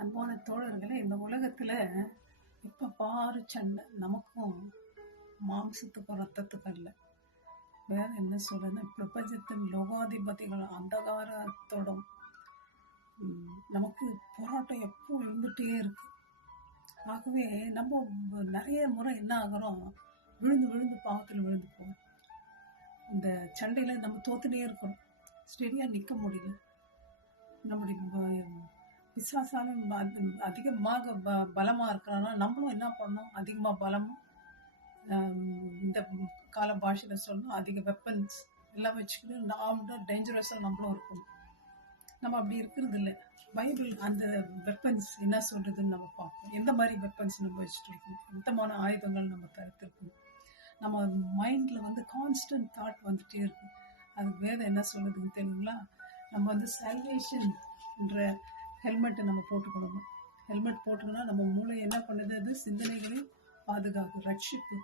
அன்பான தோழர்களே, இந்த உலகத்துல எப்ப பாரு சண்டை. நமக்கும் மாம்சத்துக்கும் ரத்தத்துக்கும் இல்லை. வேற என்ன சொல்றது, பிரபஞ்சத்தின் லோகாதிபதிகள் அந்தகாரத்தோடும் நமக்கு போராட்டம் எப்போ இருந்துட்டே இருக்கு. ஆகவே நம்ம நிறைய முறை என்ன ஆகிறோம், விழுந்து விழுந்து பாவத்தில் விழுந்து போகிறோம். இந்த சண்டையில நம்ம தோத்துட்டே இருக்கிறோம், ஸ்டெடியா நிற்க முடியல. நம்முடைய பிசாசாலும் அதிகமாக பலமா இருக்கிறான்னா நம்மளும் என்ன பண்ணோம், அதிகமா பலமும் இந்த கால பாஷையில சொல்லணும் அதிக வெப்பன்ஸ் எல்லாம் வச்சுக்கிட்டு நாம டேஞ்சரஸாக நம்மளும் இருக்கணும். நம்ம அப்படி இருக்கிறது இல்லை. பைபிள் அந்த வெப்பன்ஸ் என்ன சொல்றதுன்னு நம்ம பார்ப்போம். எந்த மாதிரி வெப்பன்ஸ் நம்ம வச்சுட்டு இருக்கணும், விதமான ஆயுதங்கள் நம்ம தடுத்திருக்கணும். நம்ம மைண்ட்ல கான்ஸ்டன்ட் தாட் வந்துட்டே இருக்கும். அதுக்கு வேதம் என்ன சொல்றதுன்னு தெரியுங்களா? நம்ம சால்வேஷன் என்ற ஹெல்மெட்டை நம்ம போட்டுக்கணும். ஹெல்மெட் போட்டுக்கணும். நம்ம மூளை என்ன பண்ணுது, அது சிந்தனைகளையும் பாதுகாப்பு, ரட்சிப்பு.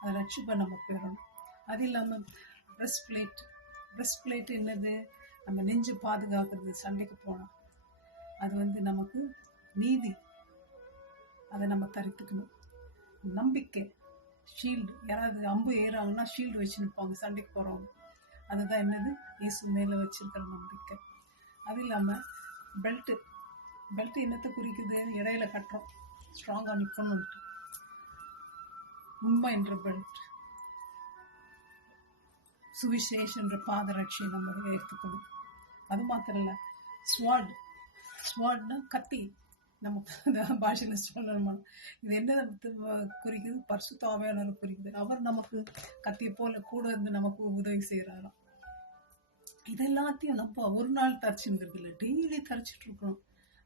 அந்த ரட்சிப்பை நம்ம பெறணும். அது இல்லாமல் பிரஸ்ட் பிளேட் என்னது, நம்ம நெஞ்சு பாதுகாக்கிறது. சண்டைக்கு போனால் அது நமக்கு நீதி, அதை நம்ம தரித்துக்கணும். நம்பிக்கை, ஷீல்டு. யாராவது அம்பு ஏறாங்கன்னா ஷீல்டு வச்சு நிற்பாங்க சண்டைக்கு போகிறவங்க. அதுதான் என்னது, இயேசு மேலே வச்சிருக்கிற நம்பிக்கை. அது இல்லாமல் பெல்ட் என்னத்தை குறிக்குது, இடையில கட்டுறோம் ஸ்ட்ராங்காக நிற்கணும்ட்டு. உண்மை என்ற பெல்ட், சுவிசேஷன்ற பாதரட்சியை நம்ம எடுத்துக்கணும். அது மாத்திரம் இல்லை, ஸ்வாட்னா கத்தி. நமக்கு பாஷையில சொல்லணுமா, இது என்ன குறிக்குது, பரிசுத்த ஆவியானவர் குறிக்குது. அவர் நமக்கு கத்தியை போல கூட இருந்து நமக்கு உதவி செய்யறாராம். இதெல்லாத்தையும் நம்ம ஒரு நாள் தரிச்சுங்கிறது இல்லை, டெய்லி தரிச்சிட்டு இருக்கணும்.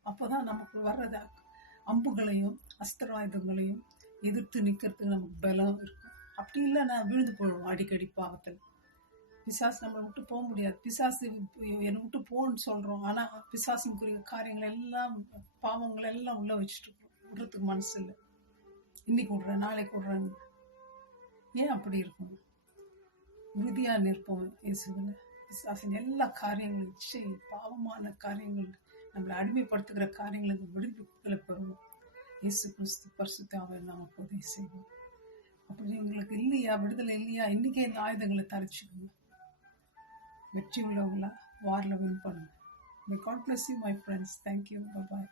அப்போதான் நமக்கு வர்றது அம்புகளையும் அஸ்திராயுதங்களையும் எதிர்த்து நிற்கிறதுக்கு நமக்கு பலம் இருக்கும். அப்படி இல்லை, நான் விழுந்து போடுவோம் அடிக்கடி பாவத்தில். பிசாசு நம்மளை விட்டு போக முடியாது. பிசாசு என்னை விட்டு போன்னு சொல்றோம், ஆனா பிசாசுக்குரிய காரியங்கள் எல்லாம், பாவங்கள் எல்லாம் உள்ள வச்சுட்டு இருக்கோம். விடுறதுக்கு மனசு இல்லை. இன்னைக்கு விடுறேன், நாளைக்கு விடுறேன். ஏன் அப்படி இருக்கும்? உறுதியா நிற்போம் இயேசுவில். பிசாசின் எல்லா காரியங்களும், பாவமான காரியங்கள், நம்மளை அடிமைப்படுத்துகிற காரியங்களுக்கு விடுதலை பெறுவோம். இயேசு கிறிஸ்து பரிசுத்த ஆவியானவர் நமக்கு உதவி செய்வோம். அப்படி உங்களுக்கு இல்லையா, விடுதலை இல்லையா, இன்னைக்கே இந்த ஆயுதங்களை தரிச்சுக்கோங்க. வெற்றி உள்ளவங்களா வாரில் வின் பண்ணுங்க. God bless you, my friends. Thank you. Bye-bye.